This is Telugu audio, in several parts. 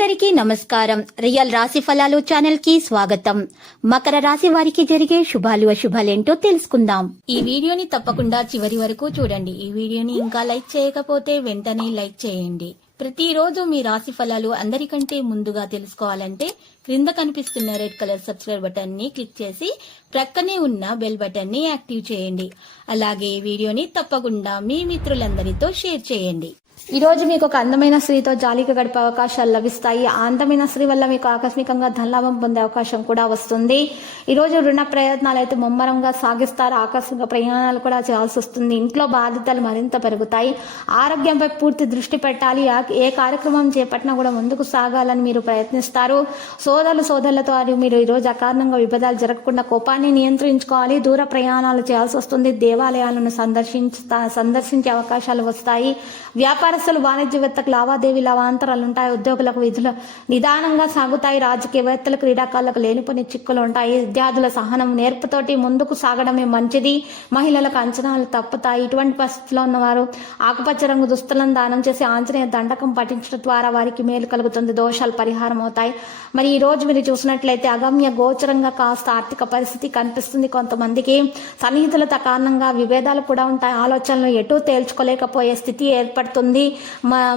అందరికీ నమస్కారం. రియల్ రాశి ఫలాలు ఛానల్ కి స్వాగతం. మకర రాశి వారికి జరిగే శుభాలు అశుభాలేంటో తెలుసుకుందాం. ఈ వీడియోని తప్పకుండా చివరి వరకు చూడండి. ఈ వీడియోని ఇంకా లైక్ చేయకపోతే వెంటనే లైక్ చేయండి. ప్రతిరోజు మీ రాశి ఫలాలు అందరికంటే ముందుగా తెలుసుకోవాలంటే క్రింద కనిపిస్తున్న రెడ్ కలర్ సబ్స్క్రైబ్ బటన్ ని క్లిక్ చేసి ప్రక్కనే ఉన్న బెల్ బటన్ ని యాక్టివ్ చేయండి. అలాగే ఈ వీడియోని తప్పకుండా మీ మిత్రులందరితో షేర్ చేయండి. ఈ రోజు మీకు ఒక అందమైన స్త్రీతో జాలీగా గడిపే అవకాశాలు లభిస్తాయి. ఆ అందమైన స్త్రీ వల్ల మీకు ఆకస్మికంగా ధనలాభం పొందే అవకాశం కూడా వస్తుంది. ఈ రోజు రుణ ప్రయత్నాలు అయితే ముమ్మరంగా సాగిస్తారు. ఆకస్మిక ప్రయాణాలు కూడా చేయాల్సి వస్తుంది. ఇంట్లో బాధ్యతలు మరింత పెరుగుతాయి. ఆరోగ్యంపై పూర్తి దృష్టి పెట్టాలి. ఏ కార్యక్రమం చేపట్టినా కూడా ముందుకు సాగాలని మీరు ప్రయత్నిస్తారు. సోదరులతో మీరు ఈ రోజు అకారణంగా విభేదాలు జరగకుండా కోపాన్ని నియంత్రించుకోవాలి. దూర ప్రయాణాలు చేయాల్సి వస్తుంది. దేవాలయాలను సందర్శించే అవకాశాలు వస్తాయి. వ్యాపారస్తులు వాణిజ్యవేత్తలకు లావాదేవీ అవాంతరాలు ఉంటాయి. ఉద్యోగులకు విధులు నిదానంగా సాగుతాయి. రాజకీయవేత్తలు క్రీడాకారులకు లేనిపోని చిక్కులు ఉంటాయి. విద్యార్థుల సహనం నేర్పుతోటి ముందుకు సాగడమే మంచిది. మహిళలకు అంచనాలు తప్పుతాయి. ఇటువంటి పరిస్థితిలో ఉన్నవారు ఆకుపచ్చ రంగు దుస్తులను దానం చేసి ఆంజనేయ దండకం పఠించడం ద్వారా వారికి మేలు కలుగుతుంది. దోషాలు పరిహారం అవుతాయి. మరి ఈ రోజు మీరు చూసినట్లయితే అగమ్య గోచరంగా కాస్త ఆర్థిక పరిస్థితి కనిపిస్తుంది. కొంతమందికి సన్నిహితులత కారణంగా విభేదాలు కూడా ఉంటాయి. ఆలోచనలు ఎటూ తేల్చుకోలేకపోయే స్థితి ఏర్పడుతుంది.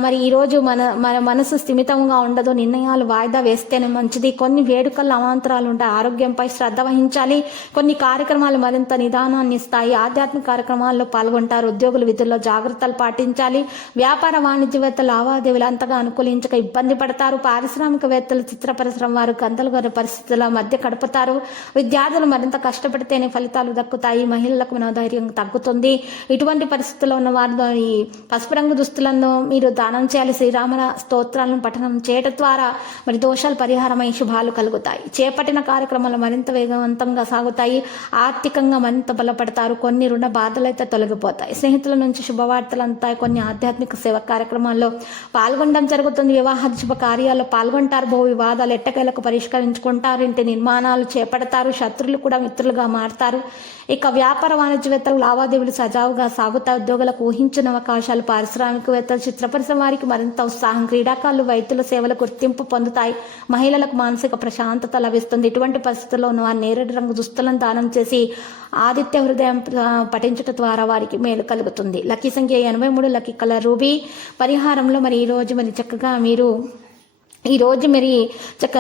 మరి ఈ రోజు మన మనసు స్థిమితంగా ఉండదు. నిర్ణయాలు వాయిదా వేస్తేనే మంచిది. కొన్ని వేడుకల్లో అవాంతరాలు ఉంటాయి. ఆరోగ్యంపై శ్రద్ధ వహించాలి. కొన్ని కార్యక్రమాలు మరింత నిదానాన్ని ఇస్తాయి. ఆధ్యాత్మిక కార్యక్రమాల్లో పాల్గొంటారు. ఉద్యోగులు విధుల్లో జాగ్రత్తలు పాటించాలి. వ్యాపార వాణిజ్యవేత్తలు లావాదేవీలు అంతగా అనుకూలించక ఇబ్బంది పడతారు. పారిశ్రామికవేత్తలు చిత్ర పరిశ్రమ వారు గందరగోళ పరిస్థితుల మధ్య గడుపుతారు. విద్యార్థులు మరింత కష్టపడితేనే ఫలితాలు దక్కుతాయి. మహిళలకు మనోధైర్యం తగ్గుతుంది. ఇటువంటి పరిస్థితుల్లో ఉన్న వారు ఈ పసుపు రంగు దుస్తులను మీరు దానం చేయాలి. శ్రీరామ స్తోత్రాలను పఠనం చేయడం ద్వారా మరి దోషాలు పరిహారమై శుభాలు కలుగుతాయి. చేపట్టిన కార్యక్రమాలు మరింత వేగవంతంగా సాగుతాయి. ఆర్థికంగా మరింత బలపడతారు. కొన్ని రుణ బాధలు అయితే తొలగిపోతాయి. స్నేహితుల నుంచి శుభవార్తలు అందుతాయి. కొన్ని ఆధ్యాత్మిక సేవ కార్యక్రమాల్లో పాల్గొనడం జరుగుతుంది. వివాహ శుభ కార్యాల్లో పాల్గొంటారు. భూ వివాదాలు ఎట్టకేలకు పరిష్కరించుకుంటారు. ఇంటి నిర్మాణాలు చేపడతారు. శత్రులు కూడా మిత్రులుగా మారతారు. ఇక వ్యాపార వాణిజ్యవేత్తలు లావాదేవీలు సజావుగా సాగుతాయి. ఉద్యోగులకు ఊహించిన అవకాశాలు. పారిశ్రామికవేత్తలు చిత్ర పరిశ్రమ వారికి మరింత ఉత్సాహం. క్రీడాకారులు వైద్యుల సేవలు గుర్తింపు పొందుతాయి. మహిళలకు మానసిక ప్రశాంతత లభిస్తుంది. ఇటువంటి పరిస్థితుల్లో ఉన్న వారు నేరేడు రంగు దుస్తులను దానం చేసి ఆదిత్య హృదయం పఠించడం ద్వారా వారికి మేలు కలుగుతుంది. లక్కీ సంఖ్య 83, లక్కీ కలర్ రూబీ. పరిహారంలో మరి ఈ రోజు మరి చక్కగా మీరు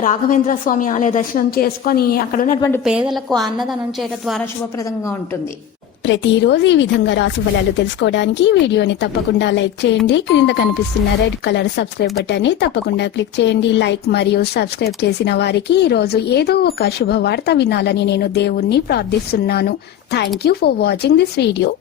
రాఘవేంద్ర స్వామి ఆలయ దర్శనం చేసుకొని అక్కడ ఉన్నటువంటి పేదలకు అన్నదానం చేయడం ద్వారా శుభప్రదంగా ఉంటుంది. ప్రతిరోజు ఈ విధంగా రాశి ఫలాలు తెలుసుకోవడానికి వీడియోని తప్పకుండా లైక్ చేయండి. క్రింద కనిపిస్తున్న రెడ్ కలర్ సబ్స్క్రైబ్ బటన్ ని తప్పకుండా క్లిక్ చేయండి. లైక్ మరియు సబ్స్క్రైబ్ చేసిన వారికి ఈ రోజు ఏదో ఒక శుభవార్త వినాలని నేను దేవుణ్ణి ప్రార్థిస్తున్నాను. Thank you for watching this video.